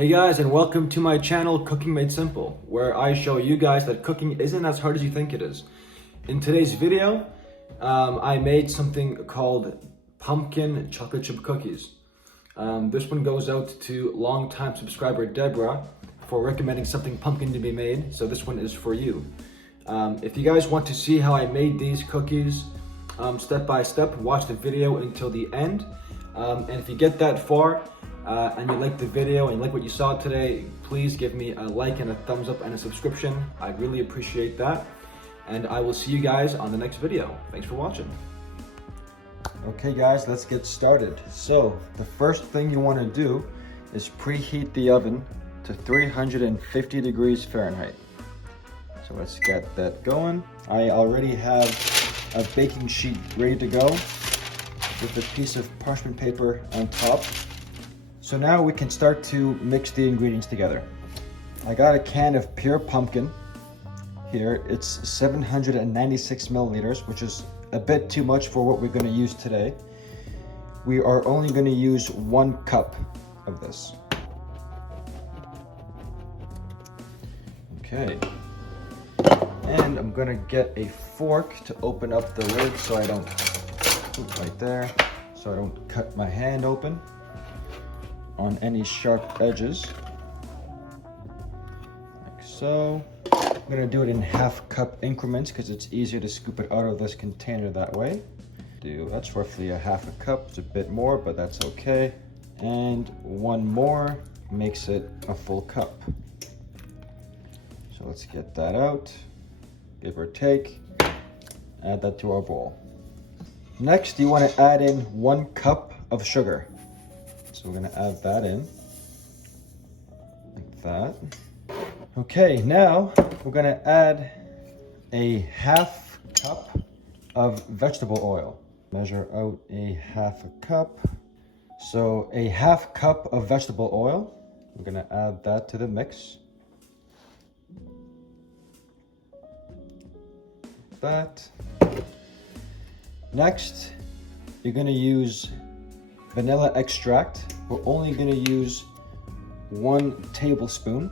Hey guys, and welcome to my channel Cooking Made Simple, where I show you guys that cooking isn't as hard as you think it is. In today's video, I made something called pumpkin chocolate chip cookies. This one goes out to longtime subscriber Deborah for recommending something pumpkin to be made, so this one is for you. If you guys want to see how I made these cookies step by step, watch the video until the end. And if you get that far, and you like the video and you like what you saw today, please give me a like and a thumbs up and a subscription. I'd really appreciate that. And I will see you guys on the next video. Thanks for watching. Okay guys, let's get started. So the first thing you want to do is preheat the oven to 350 degrees Fahrenheit. So let's get that going. I already have a baking sheet ready to go with a piece of parchment paper on top. So now we can start to mix the ingredients together. I got a can of pure pumpkin here. It's 796 milliliters, which is a bit too much for what we're going to use today. We are only going to use 1 cup of this. Okay. And I'm going to get a fork to open up the lid so I don't, right there, so I don't cut my hand open on any sharp edges, like so. I'm gonna do it in half-cup increments because it's easier to scoop it out of this container that way. That's roughly a half a cup. It's a bit more, but that's okay. And 1 more makes it a full cup. So let's get that out, give or take. Add that to our bowl. Next, you want to add in 1 cup of sugar. So we're going to add that in, like that. Okay, now we're going to add a half cup of vegetable oil. Measure out a half a cup. So a half cup of vegetable oil. We're going to add that to the mix. Like that. Next, you're going to use vanilla extract. We're only going to use 1 tablespoon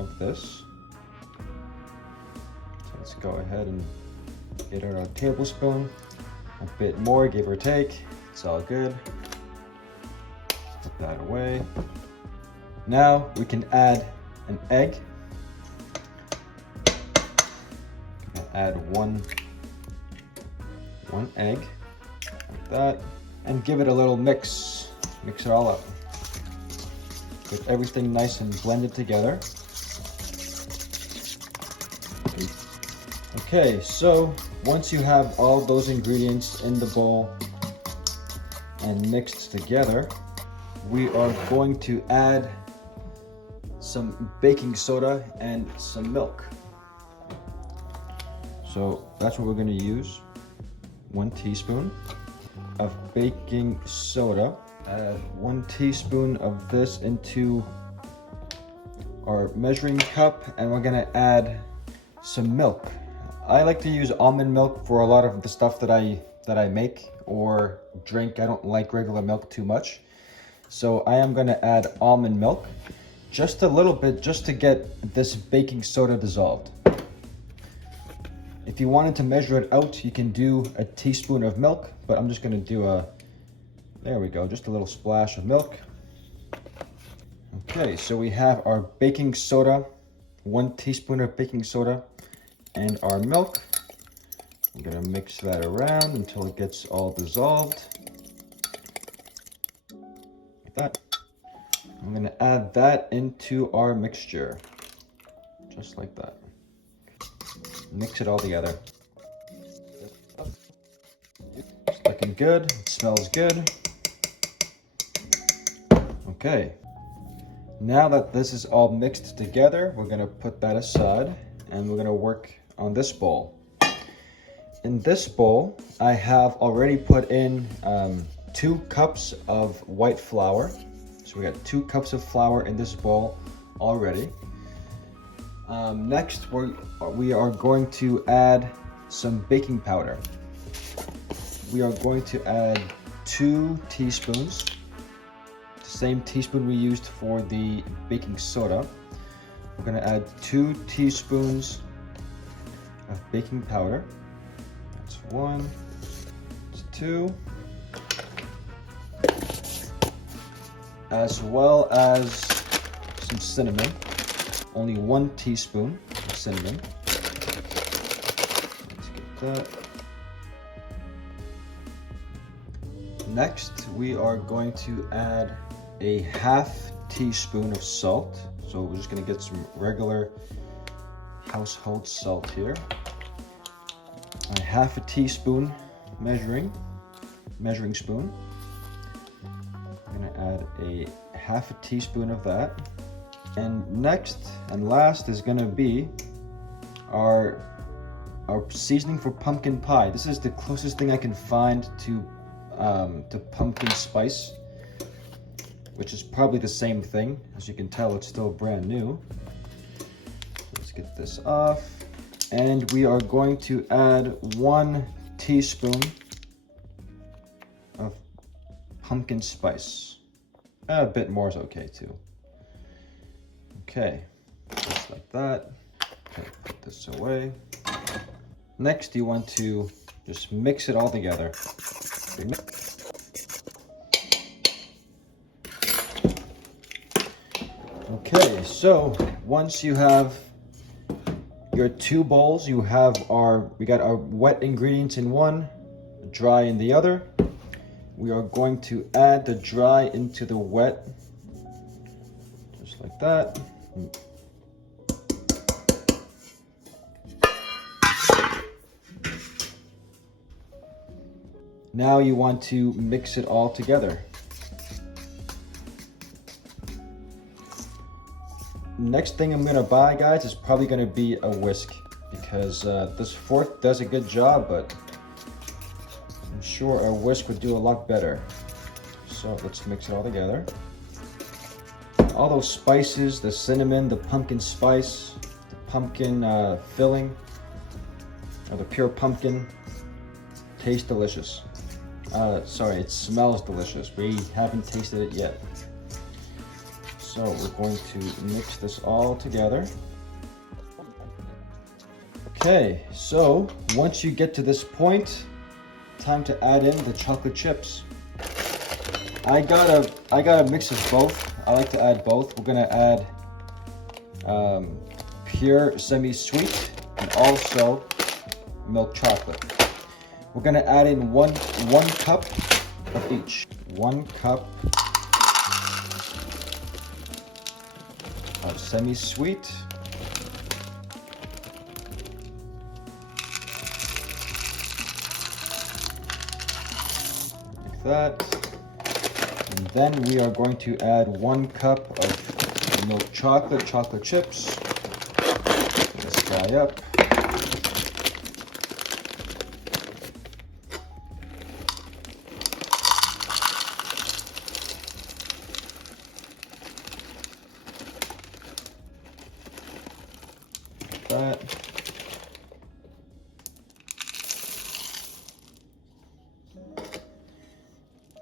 of this. So let's go ahead and get our tablespoon. A bit more, give or take. It's all good. Put that away. Now we can add an egg. Add one egg, like that. And give it a little mix. Mix it all up. Get everything nice and blended together. Okay, so once you have all those ingredients in the bowl and mixed together, we are going to add some baking soda and some milk. So that's what we're going to use. 1 teaspoon of baking soda. Add 1 teaspoon of this into our measuring cup, and we're gonna add some milk. I like to use almond milk for a lot of the stuff that I make or drink. I don't like regular milk too much, so I am gonna add almond milk, just a little bit, just to get this baking soda dissolved. If you wanted to measure it out, you can do a teaspoon of milk, but I'm just going to do there we go, just a little splash of milk. Okay, so we have our baking soda, 1 teaspoon of baking soda, and our milk. I'm going to mix that around until it gets all dissolved. Like that. I'm going to add that into our mixture, just like that. Mix it all together. It's looking good, it smells good. Okay, now that this is all mixed together, we're gonna put that aside and we're gonna work on this bowl. In this bowl, I have already put in 2 cups of white flour. So we got 2 cups of flour in this bowl already. Next, we are going to add some baking powder. We are going to add 2 teaspoons same teaspoon we used for the baking soda. We're gonna add 2 teaspoons of baking powder. That's 1, that's 2. As well as some cinnamon. Only 1 teaspoon of cinnamon. Let's get that. Next, we are going to add a half teaspoon of salt. So we're just gonna get some regular household salt here. A half a teaspoon measuring spoon. I'm gonna add a half a teaspoon of that. And next and last is gonna be our seasoning for pumpkin pie. This is the closest thing I can find to pumpkin spice, which is probably the same thing. As you can tell, it's still brand new. Let's get this off. And we are going to add 1 teaspoon of pumpkin spice. A bit more is okay too. Okay, just like that. Okay, put this away. Next, you want to just mix it all together. Okay, so once you have your 2 bowls, we got our wet ingredients in one, dry in the other. We are going to add the dry into the wet, just like that. Now you want to mix it all together. Next thing I'm gonna buy, guys, is probably gonna be a whisk, because this fork does a good job, but I'm sure a whisk would do a lot better. So let's mix it all together. All those spices, the cinnamon, the pumpkin spice, the pumpkin filling, or the pure pumpkin, taste delicious. Sorry, it smells delicious. We haven't tasted it yet. So we're going to mix this all together. Okay, so once you get to this point, time to add in the chocolate chips. I got a mix of both. I like to add both. We're gonna add pure semi-sweet and also milk chocolate. We're gonna add in one cup of each. 1 cup of semi-sweet. Like that. And then we are going to add 1 cup of milk chocolate chips. Let this dry up. That.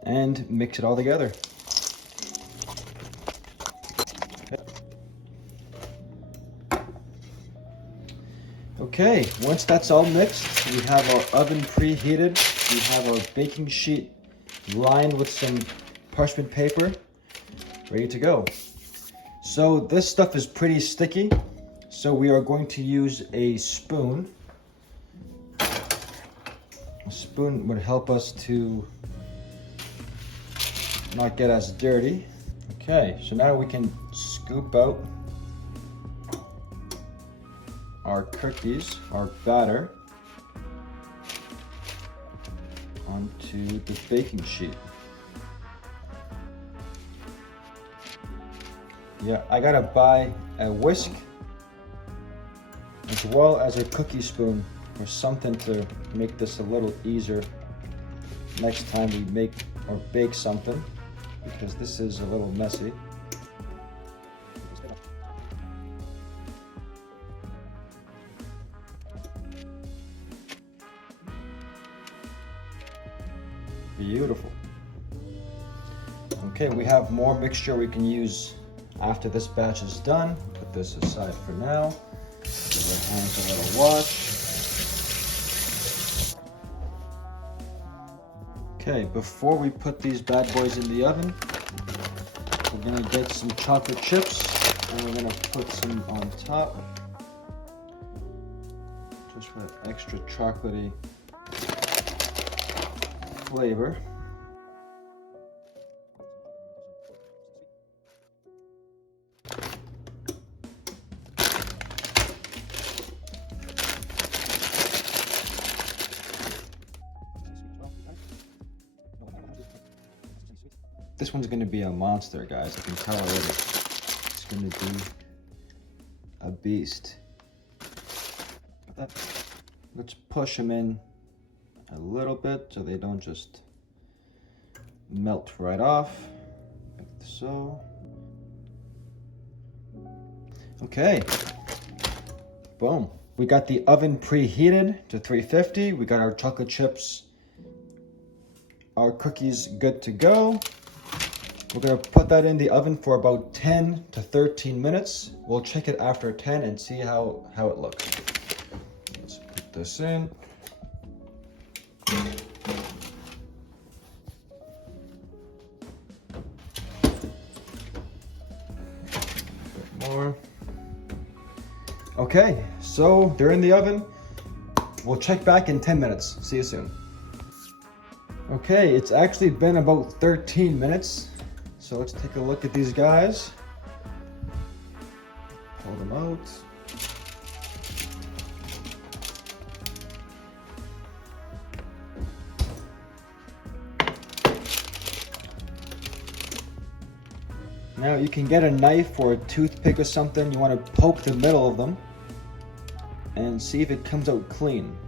And mix it all together. Okay, once that's all mixed, we have our oven preheated. We have our baking sheet lined with some parchment paper, ready to go. So this stuff is pretty sticky. So we are going to use a spoon. A spoon would help us to not get as dirty. Okay, so now we can scoop out our cookies, our batter, onto the baking sheet. Yeah, I gotta buy a whisk as well as a cookie spoon or something to make this a little easier next time we make or bake something, because this is a little messy. Beautiful. Okay, we have more mixture we can use after this batch is done. Put this aside for now. Give our hands a little wash. Okay, before we put these bad boys in the oven, we're gonna get some chocolate chips and we're gonna put some on top. Just for that extra chocolatey flavor. This one's gonna be a monster, guys. I can tell already. It's gonna be a beast. Let's push them in a little bit so they don't just melt right off, like so. Okay, boom. We got the oven preheated to 350. We got our chocolate chips, our cookies good to go. We're gonna put that in the oven for about 10 to 13 minutes. We'll check it after 10 and see how it looks. Let's put this in. More. Okay, so they're in the oven. We'll check back in 10 minutes. See you soon. Okay, it's actually been about 13 minutes. So let's take a look at these guys. Pull them out. Now you can get a knife or a toothpick or something. You want to poke the middle of them and see if it comes out clean.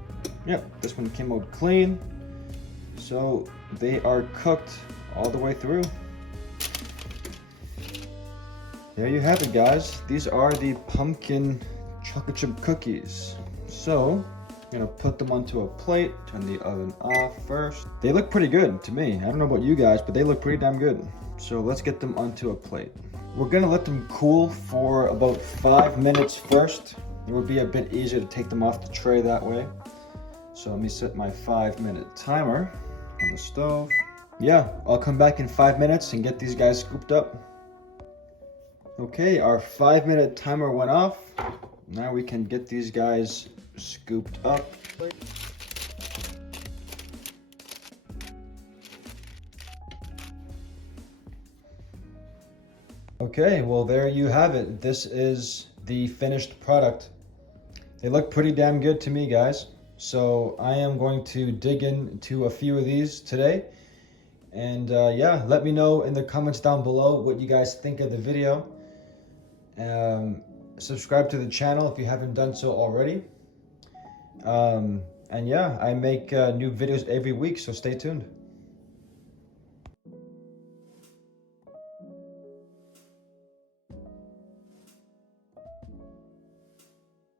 Yep, this one came out clean. So they are cooked all the way through. There you have it, guys. These are the pumpkin chocolate chip cookies. So I'm gonna put them onto a plate, turn the oven off first. They look pretty good to me. I don't know about you guys, but they look pretty damn good. So let's get them onto a plate. We're gonna let them cool for about 5 minutes first. It would be a bit easier to take them off the tray that way. So let me set my 5-minute timer on the stove. Yeah, I'll come back in 5 minutes and get these guys scooped up. Okay, our 5-minute timer went off. Now we can get these guys scooped up. Okay, well there you have it. This is the finished product. They look pretty damn good to me, guys. So I am going to dig into a few of these today. And yeah, let me know in the comments down below what you guys think of the video. Subscribe to the channel if you haven't done so already. And yeah, I make new videos every week, so stay tuned.